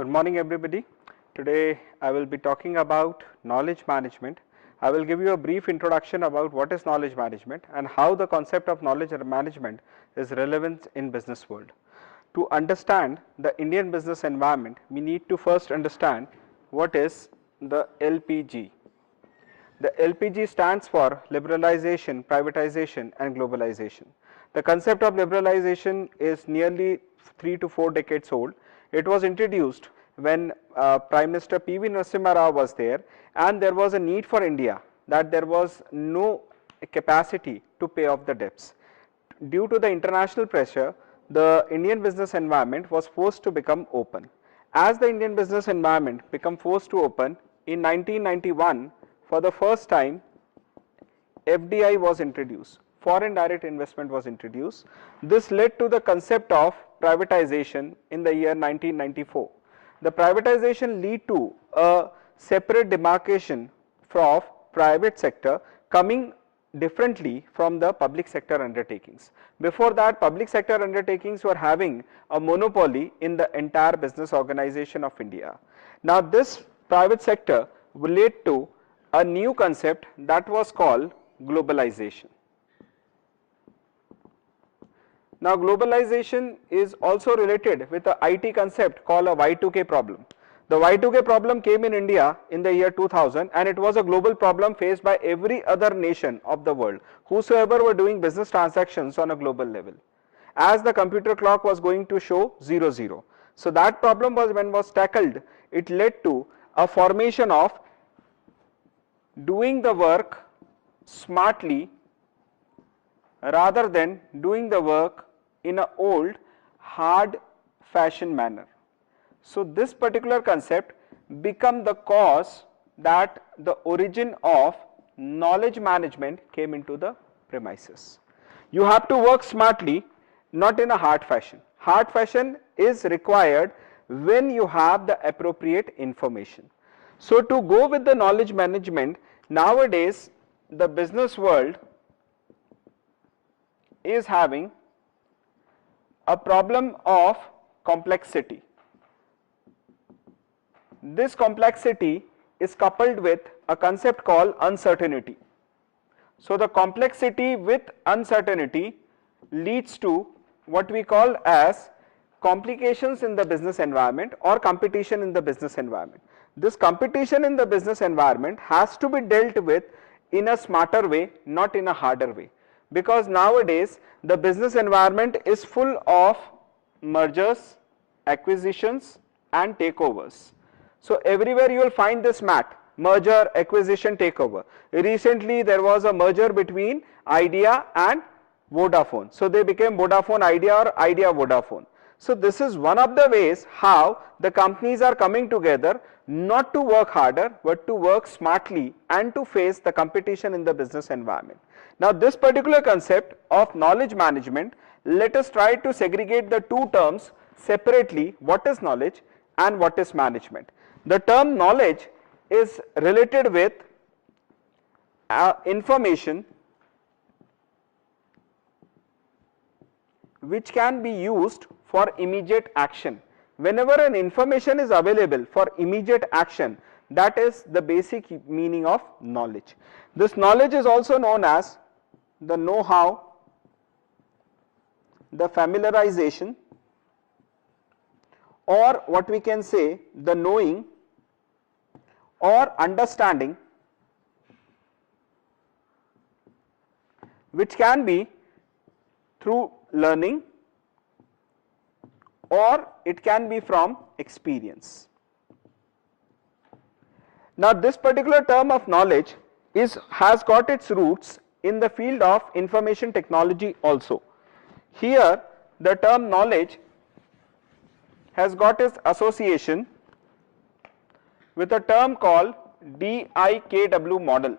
Good morning, everybody. Today I will be talking about knowledge management. I will give you a brief introduction about what is knowledge management and how the concept of knowledge management is relevant in business world. To understand the Indian business environment, we need to first understand what is the LPG. The LPG stands for liberalization, privatization and globalization. The concept of liberalization is nearly 3 to 4 decades old. It was introduced when Prime Minister P.V. Narasimha Rao was there, and there was a need for India that there was no capacity to pay off the debts. Due to the international pressure, the Indian business environment was forced to become open. As the Indian business environment became forced to open, in 1991, for the first time, FDI was introduced, foreign direct investment was introduced. This led to the concept of privatization in the year 1994. The privatization led to a separate demarcation of private sector coming differently from the public sector undertakings. Before that, public sector undertakings were having a monopoly in the entire business organization of India. Now this private sector will lead to a new concept that was called globalization. Now globalization is also related with the IT concept called a Y2K problem. The Y2K problem came in India in the year 2000, and it was a global problem faced by every other nation of the world, whosoever were doing business transactions on a global level, as the computer clock was going to show 00. So that problem was, when was tackled, it led to a formation of doing the work smartly rather than doing the work in an old hard fashioned manner. So this particular concept become the cause that the origin of knowledge management came into the premises. You have to work smartly, not in a hard fashion. Hard fashion is required when you have the appropriate information. So to go with the knowledge management, nowadays the business world is having a problem of complexity. This complexity is coupled with a concept called uncertainty. So the complexity with uncertainty leads to what we call as complications in the business environment or competition in the business environment. This competition in the business environment has to be dealt with in a smarter way, not in a harder way, because nowadays the business environment is full of mergers, acquisitions and takeovers. So everywhere you will find this mat: merger, acquisition, takeover. Recently there was a merger between Idea and Vodafone. So they became Vodafone Idea or Idea Vodafone. So this is one of the ways how the companies are coming together, not to work harder but to work smartly and to face the competition in the business environment. Now this particular concept of knowledge management, let us try to segregate the two terms separately: what is knowledge and what is management. The term knowledge is related with information which can be used for immediate action. Whenever an information is available for immediate action, that is the basic meaning of knowledge. This knowledge is also known as the know-how, the familiarization, or what we can say the knowing or understanding, which can be through learning or it can be from experience. Now this particular term of knowledge has got its roots in the field of information technology also. Here the term knowledge has got its association with a term called DIKW model,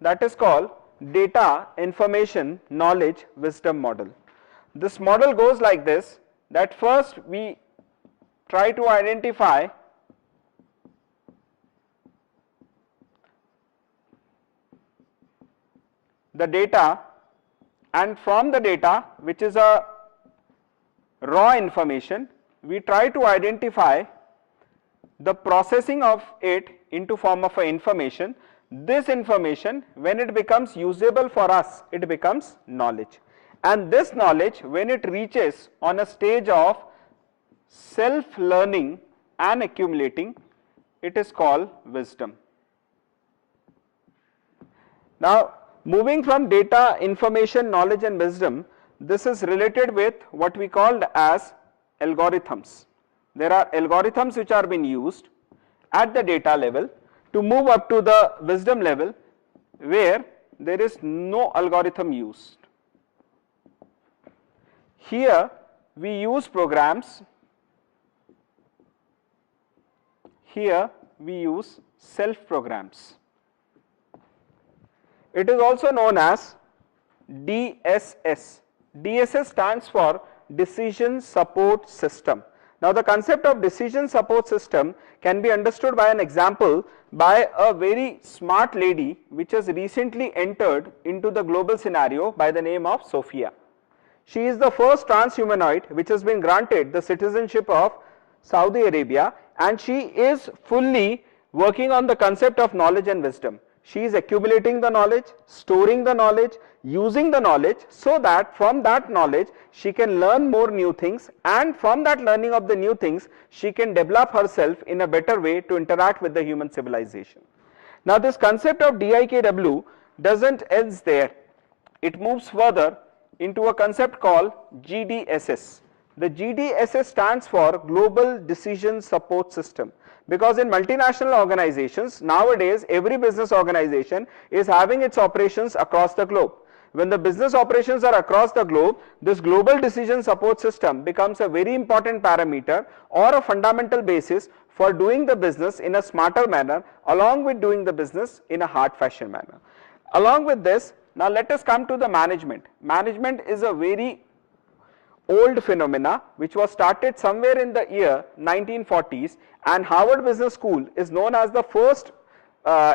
that is called data, information, knowledge, wisdom model. This model goes like this, that first we try to identify the data, and from the data, which is a raw information, we try to identify the processing of it into form of information. This information, when it becomes usable for us, it becomes knowledge. And this knowledge, when it reaches on a stage of self-learning and accumulating, it is called wisdom. Now, moving from data, information, knowledge and wisdom, this is related with what we called as algorithms. There are algorithms which are being used at the data level to move up to the wisdom level where there is no algorithm used. Here we use programs, here we use self programs. It is also known as DSS. DSS stands for Decision Support System. Now, the concept of decision support system can be understood by an example by a very smart lady which has recently entered into the global scenario by the name of Sophia. She is the first transhumanoid which has been granted the citizenship of Saudi Arabia, and she is fully working on the concept of knowledge and wisdom. She is accumulating the knowledge, storing the knowledge, using the knowledge, so that from that knowledge she can learn more new things, and from that learning of the new things she can develop herself in a better way to interact with the human civilization. Now, this concept of DIKW doesn't end there. It moves further into a concept called GDSS. The GDSS stands for Global Decision Support System, because in multinational organizations nowadays every business organization is having its operations across the globe. When the business operations are across the globe, this global decision support system becomes a very important parameter or a fundamental basis for doing the business in a smarter manner, along with doing the business in a hard fashion manner. Along with this, now let us come to the management. Management is a very old phenomena which was started somewhere in the year 1940s, and Harvard Business School is known as the first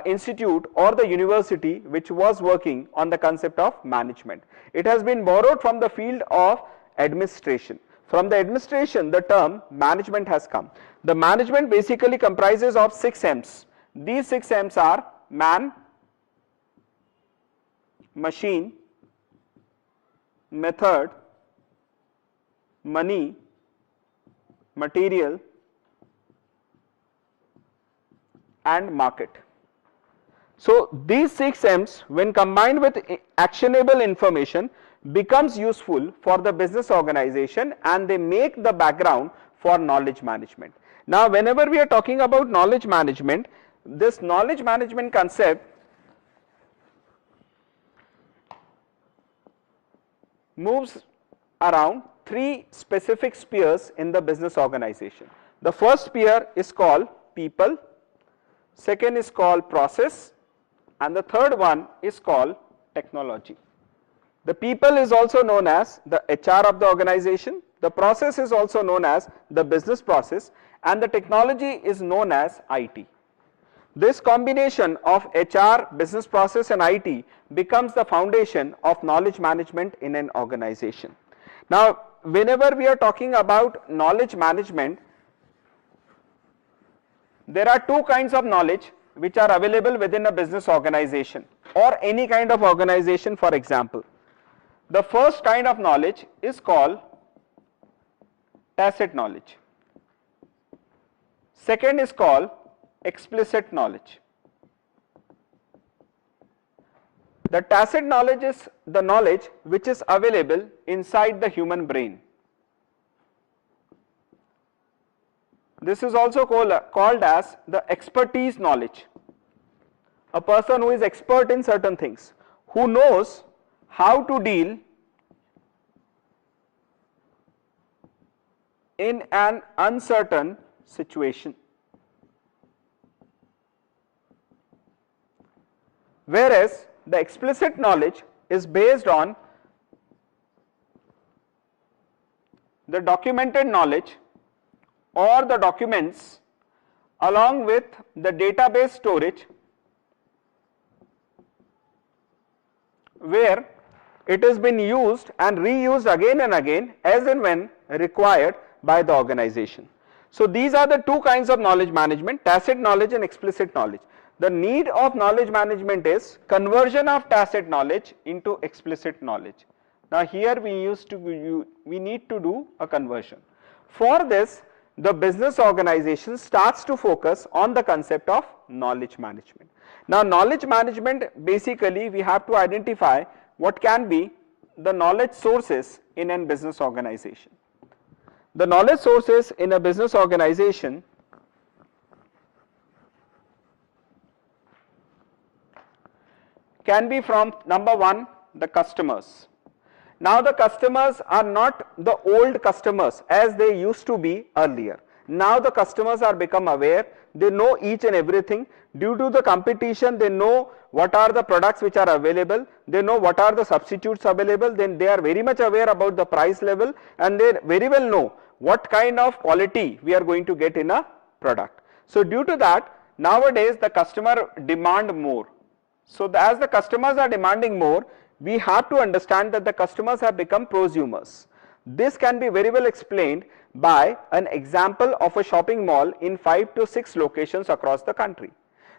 institute or the university which was working on the concept of management. It has been borrowed from the field of administration. From the administration, the term management has come. The management basically comprises of 6 M's. These 6 M's are man, machine, method, money, material and market. So, these 6 M's when combined with actionable information becomes useful for the business organization, and they make the background for knowledge management. Now, whenever we are talking about knowledge management, this knowledge management concept moves around 3 specific spheres in the business organization. The first sphere is called people, second is called process, and the third one is called technology. The people is also known as the HR of the organization, the process is also known as the business process, and the technology is known as IT. This combination of HR, business process and IT becomes the foundation of knowledge management in an organization. Now, whenever we are talking about knowledge management, there are 2 kinds of knowledge which are available within a business organization or any kind of organization, for example. The first kind of knowledge is called tacit knowledge. Second is called explicit knowledge. The tacit knowledge is the knowledge which is available inside the human brain. This is also called as the expertise knowledge. A person who is expert in certain things, who knows how to deal in an uncertain situation. Whereas the explicit knowledge is based on the documented knowledge or the documents along with the database storage, where it has been used and reused again and again as and when required by the organization. So these are the two kinds of knowledge management, tacit knowledge and explicit knowledge. The need of knowledge management is conversion of tacit knowledge into explicit knowledge. Now here we need to do a conversion. For this, the business organization starts to focus on the concept of knowledge management. Now knowledge management, basically we have to identify what can be the knowledge sources in a business organization. The knowledge sources in a business organization can be from number one, the customers. Now the customers are not the old customers as they used to be earlier. Now the customers are become aware, they know each and everything. Due to the competition, they know what are the products which are available, they know what are the substitutes available, then they are very much aware about the price level, and they very well know what kind of quality we are going to get in a product. So due to that, nowadays the customer demand more. So as the customers are demanding more, we have to understand that the customers have become prosumers. This can be very well explained by an example of a shopping mall in 5 to 6 locations across the country.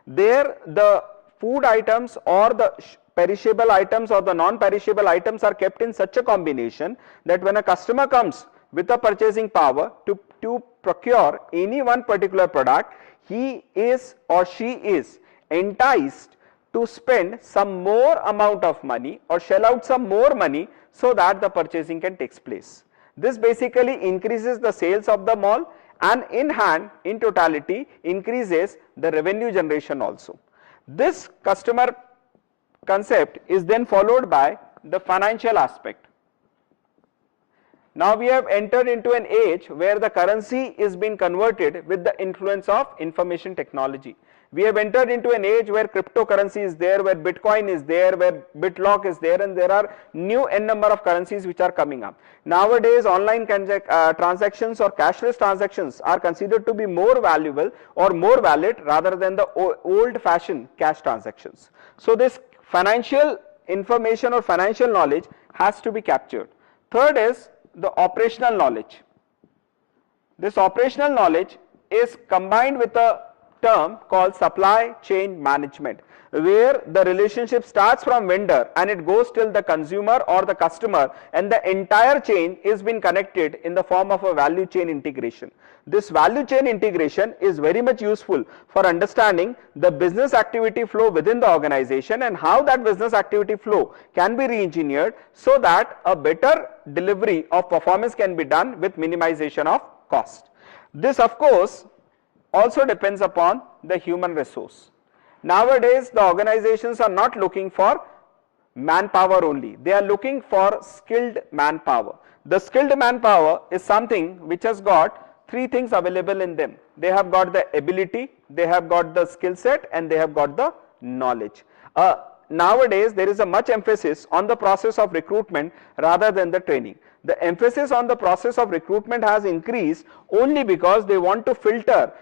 There the food items or the perishable items or the non-perishable items are kept in such a combination that when a customer comes with a purchasing power to procure any one particular product, he is or she is enticed to spend some more amount of money or shell out some more money so that the purchasing can take place. This basically increases the sales of the mall and in totality increases the revenue generation also. This customer concept is then followed by the financial aspect. Now we have entered into an age where the currency is being converted with the influence of information technology. We have entered into an age where cryptocurrency is there, where Bitcoin is there, where BitLock is there, and there are new n number of currencies which are coming up. Nowadays online transactions or cashless transactions are considered to be more valuable or more valid rather than the old fashioned cash transactions. So this financial information or financial knowledge has to be captured. Third is the operational knowledge. This operational knowledge is combined with a term called supply chain management, where the relationship starts from vendor and it goes till the consumer or the customer, and the entire chain is been connected in the form of a value chain integration. This value chain integration is very much useful for understanding the business activity flow within the organization and how that business activity flow can be re-engineered so that a better delivery of performance can be done with minimization of cost. This of course also depends upon the human resource. Nowadays the organizations are not looking for manpower only, they are looking for skilled manpower. The skilled manpower is something which has got three things available in them. They have got the ability, they have got the skill set, and they have got the knowledge. Nowadays there is a much emphasis on the process of recruitment rather than the training. The emphasis on the process of recruitment has increased only because they want to filter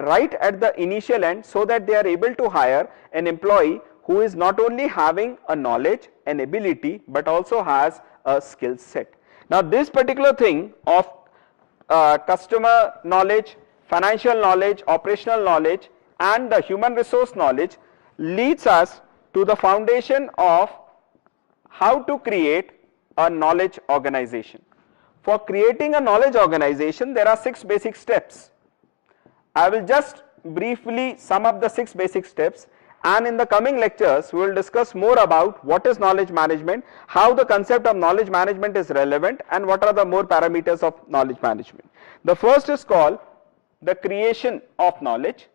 right at the initial end so that they are able to hire an employee who is not only having a knowledge, an ability, but also has a skill set. Now this particular thing of customer knowledge, financial knowledge, operational knowledge, and the human resource knowledge leads us to the foundation of how to create a knowledge organization. For creating a knowledge organization, there are 6 basic steps. I will just briefly sum up the 6 basic steps, and in the coming lectures we will discuss more about what is knowledge management, how the concept of knowledge management is relevant, and what are the more parameters of knowledge management. The first is called the creation of knowledge,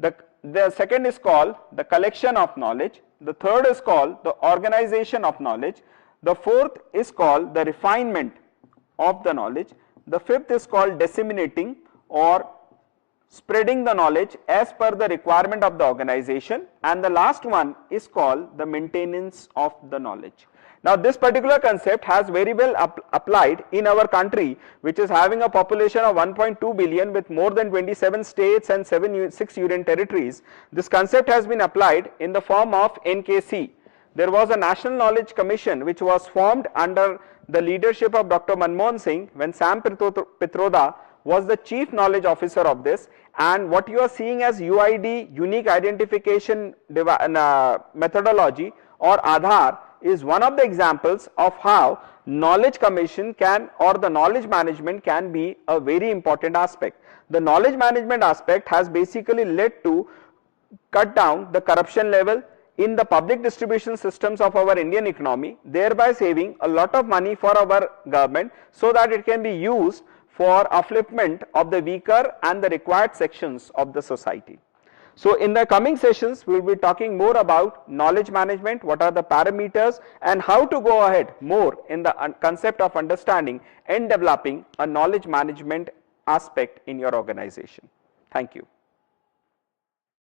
the second is called the collection of knowledge, the third is called the organization of knowledge, the fourth is called the refinement of the knowledge, the fifth is called disseminating or spreading the knowledge as per the requirement of the organization, and the last one is called the maintenance of the knowledge. Now this particular concept has very well applied in our country, which is having a population of 1.2 billion with more than 27 states and 6 union territories. This concept has been applied in the form of NKC. There was a National Knowledge Commission which was formed under the leadership of Dr. Manmohan Singh when Sam Pitroda was the chief knowledge officer of this, and what you are seeing as UID, unique identification methodology, or Aadhaar is one of the examples of how knowledge commission can, or the knowledge management can be a very important aspect. The knowledge management aspect has basically led to cut down the corruption level in the public distribution systems of our Indian economy, thereby saving a lot of money for our government so that it can be used for upliftment of the weaker and the required sections of the society. So in the coming sessions, we will be talking more about knowledge management, what are the parameters, and how to go ahead more in the concept of understanding and developing a knowledge management aspect in your organization. Thank you.